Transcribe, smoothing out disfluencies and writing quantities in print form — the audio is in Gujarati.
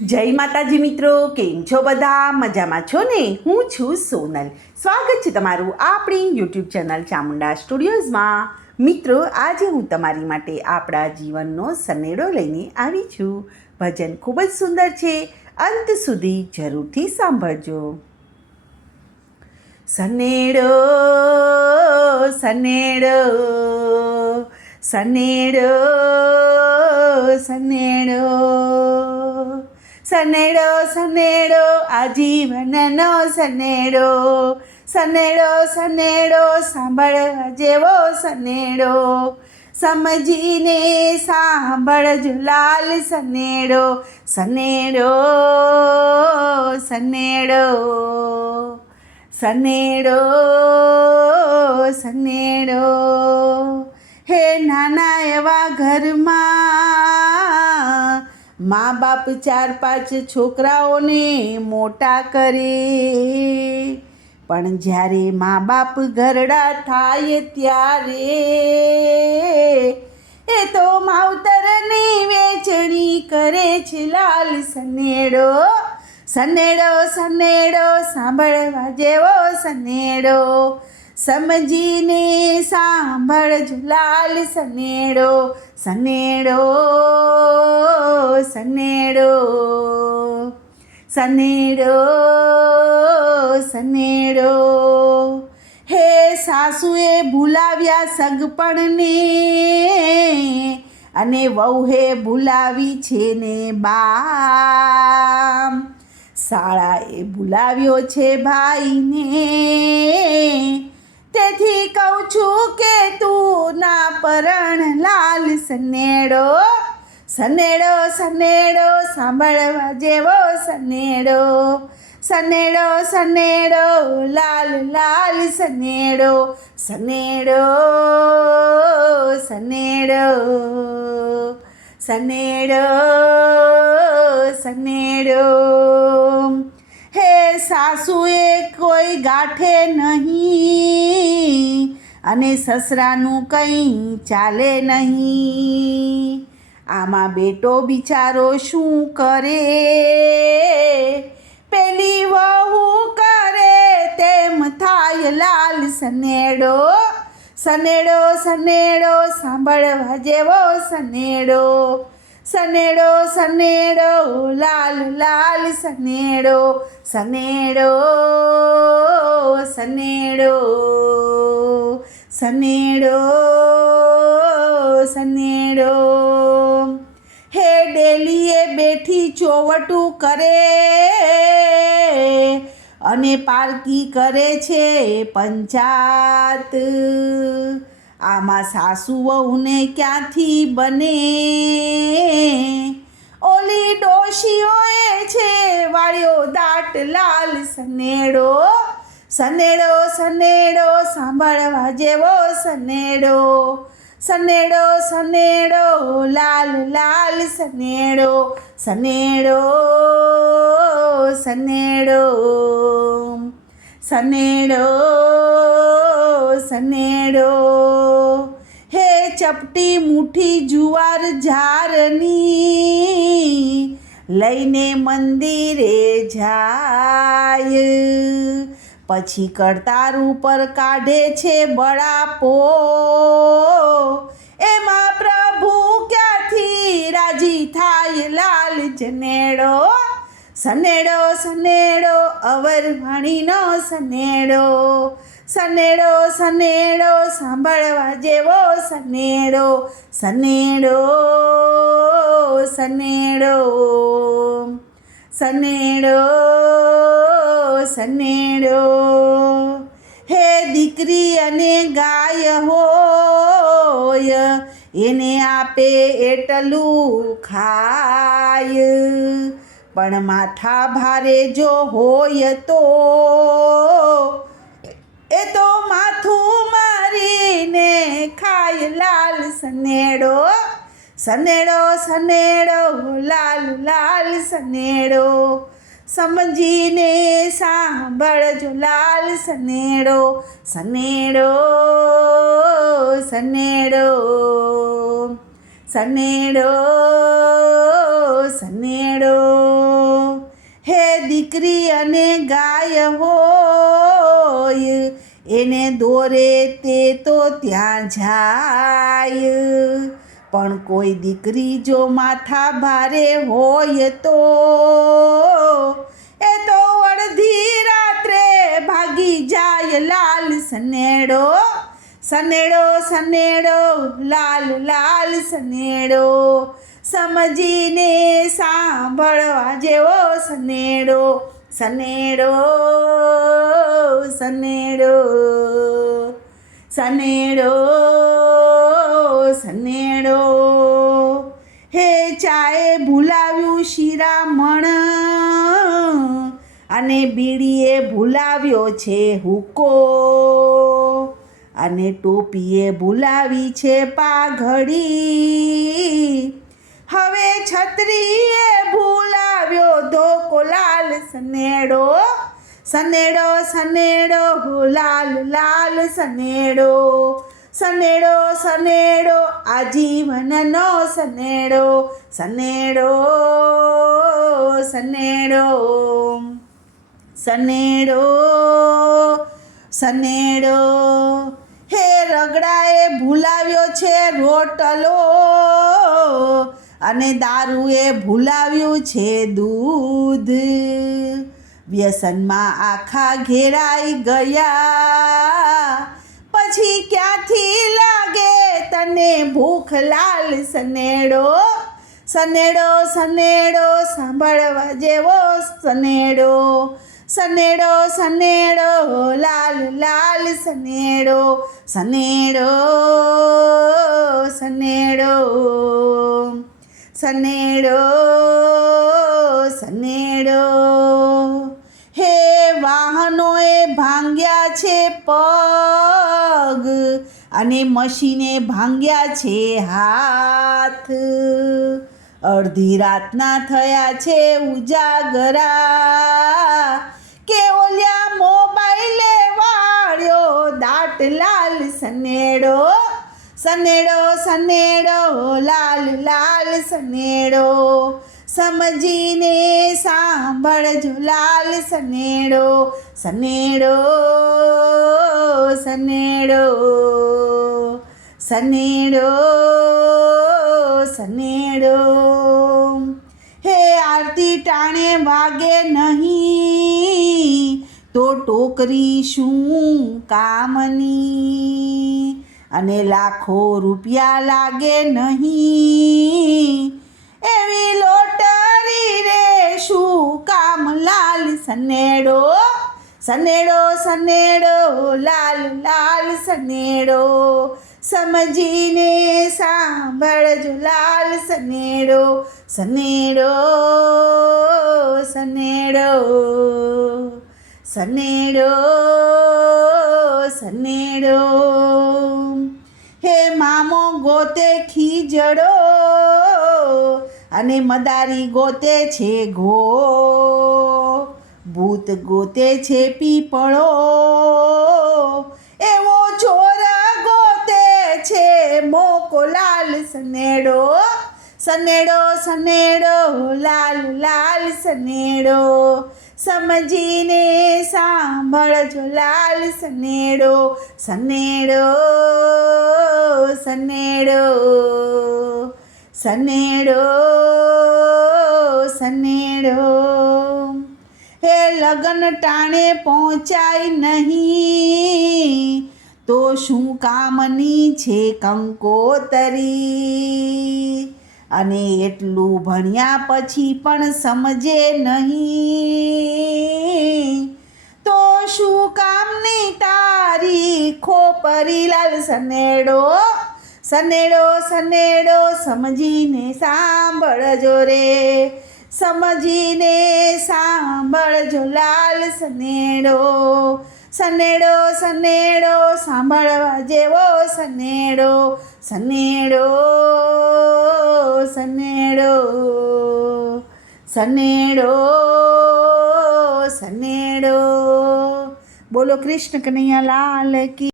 જય માતાજી મિત્રો, કેમ છો બધા? મજામાં છો ને? હું છું સોનલ. સ્વાગત છે તમારું આપણી યુટ્યુબ ચેનલ ચામુંડા સ્ટુડિયોઝમાં. મિત્રો, આજે હું તમારી માટે આપણા જીવનનો સનેડો લઈને આવી છું. ભજન ખૂબ જ સુંદર છે, અંત સુધી જરૂરથી સાંભળજો. સનેડો સનેડો સનેડો સનેડો સનેડો સનેડો આજીવનનો સનેડો, સનેડો સનેડો સાંભળવા જેવો સનેડો, સમજીને સાંભળજો લાલ સનેડો, સનેડો સનેડો સનેડો સનેડો. હે નાના એવા ઘરમાં મા બાપ 4-5 છોકરાઓને મોટા કરે, પણ જ્યારે મા બાપ ઘરડા થાય ત્યારે એ તો માવતરની વેચણી કરે છે લાલ સનેડો, સનેડો સનેડો સાંભળવા જેવો સનેડો, સમજીને સાંભળજો લાલ સનેડો, સનેડો સનેડો સનેડો સનેડો. હે સાસુએ ભૂલાવ્યા સગપણને અને વહુએ ભૂલાવી છે ને બા, શાળાએ ભૂલાવ્યો છે ભાઈને, તેથી કહું છું કે તું ના પરણ લાલ સનેડો, સનેડો સનેડો સાંભળવા જેવો સનેડો, સનેડો સનેડો લાલ લાલ સનેડો, સનેડો સનેડો સનેડો સનેડો. હે સાસુએ કોઈ ગાંઠે નહીં અને સસરાનું કંઈ ચાલે નહીં, આમાં બેટો બિચારો શું કરે, પેલી વહુ કરે તેમ થાય લાલ સનેડો, સનેડો સનેડો સાંભળવા જેવો સનેડો, સનેડો સનેડો લાલ લાલ સનેડો, સનેડો સનેડો સનેડો સનેડો. હે ડેલીએ બેઠી ચોવટું કરે અને પારકી કરે છે પંચાત, આમાં સાસુ વહુને ક્યાંથી બને, ઓલી ડોશીઓએ છે વાળ્યો દાટ લાલ સનેડો, સનેડો સનેડો સાંભળવા જેવો સનેડો, સનેડો સનેડો લાલ લાલ સનેડો, સનેડો સનેડો સનેડો સનેડો. હે ચપટી મુઠ્ઠી જુવાર ઝારની લઈને મંદિરે જાય, પછી કરતાર ઉપર કાઢે છે બળાપો, એમાં પ્રભુ ક્યાંથી રાજી થાય લાલ જનેડો, સનેડો સનેડો અવર વાણીનો સનેડો, સનેડો સનેડો સાંભળવા જેવો સનેડો, સનેડો સનેડો સનેડો સનેડો. હે દીકરી અને ગાય હોય એને આપે એટલું ખાય, પણ માથા ભારે જો હોય તો એ તો માથું મારીને ખાય લાલ સનેડો, સનેડો સનેડો લાલ લાલ સનેડો, સમજીને સાંભળજો લાલ સનેડો, સનેડો સનેડો સનેડો સનેડો. હે દીકરી અને ગાય હોય, એને દોરે તે તો ત્યાં જાય. પણ કોઈ દીકરી જો માથા ભારે હોય તો એ તો અડધી રાત્રે ભાગી જાય. લાલ સનેડો, સનેડો સનેડો, લાલ લાલ સનેડો, સમજીને સાંભળવા જેવો સનેડો. સનેડો, સનેડો, સનેડો, સનેડો. હે ચાએ ભૂલાવ્યું શિરામણ, અને બીડીએ ભૂલાવ્યો છે હુકો, અને ટોપીએ ભૂલાવી છે પાઘડી, હવે છત્રીએ ભૂલાવ્યો ધોકો. લાલ સનેડો, સનેડો સનેડો, લાલ લાલ સનેડો. સનેડો સનેડો, આજીવનનો સનેડો. સનેડો, સનેડો, સનેડો, સનેડો. હે રગડાએ ભૂલાવ્યો છે રોટલો, અને દારૂએ ભૂલાવ્યું છે દૂધ, વ્યસનમાં આખા ઘેરાઈ ગયા, પછી ક્યાંથી લાગે તને ભૂખ. લાલ સનેડો, સનેડો સનેડો, સાંભળવા જેવો સનેડો. સનેડો સનેડો, લાલ લાલ સનેડો. સનેડો, સનેડો, સનેડો, સનેડો. હે વાહનોએ ભાંગ્યા છે પગ, અને મશીને ભાંગ્યા છે હાથ, અડધી રાતના થયા છે ઉજાગરા, કે ઓલ્યા મોબાઈલે વાળ્યો દાટ. લાલ સનેડો, સનેડો સનેડો, લાલ લાલ સનેડો, સમજીને સાંભળજો. લાલ સનેડો, સનેડો, સનેડો, સનેડો, સનેડો. હે આરતી ટાણે વાગે નહીં, તો ટોકરી શું કામની, અને લાખો રૂપિયા લાગે નહીં, એવી લોટરી રે શું કામ. લાલ સનેડો, સનેડો સનેડો, લાલ લાલ સનેડો, સમજીને સાંભળજો. લાલ સનેડો, સનેડો, સનેડો, સનેડો, સનેડો. હે મામો ગોતે ખીજડો, અને મદારી ગોતે છે ઘો, ભૂત ગોતે છે પીપળો, એવો ચોર ગોતે છે મોકો. લાલ સનેડો, સનેડો સનેડો, લાલ લાલ સનેડો, સમજીને સાંભળજો. લાલ સનેડો, સનેડો, સનેડો, સનેડો, સનેડો. હે લગન ટાણે પહોંચાય નહીં, તો શું કામની છે કંકોતરી, અને એટલું ભણ્યા પછી પણ સમજે નહીં, તો શું કામની તારી ખોપરી. લાલ સનેડો, સનેડો સનેડો, સમજીને સાંભળજો રે, સમજીને સાંભળજો. લાલ સનેડો, સનેડો સનેડો, સાંભળવા જેવો સનેડો. સનેડો, સનેડો, સનેડો, સનેડો. બોલો કૃષ્ણ કનૈયા લાલ કી.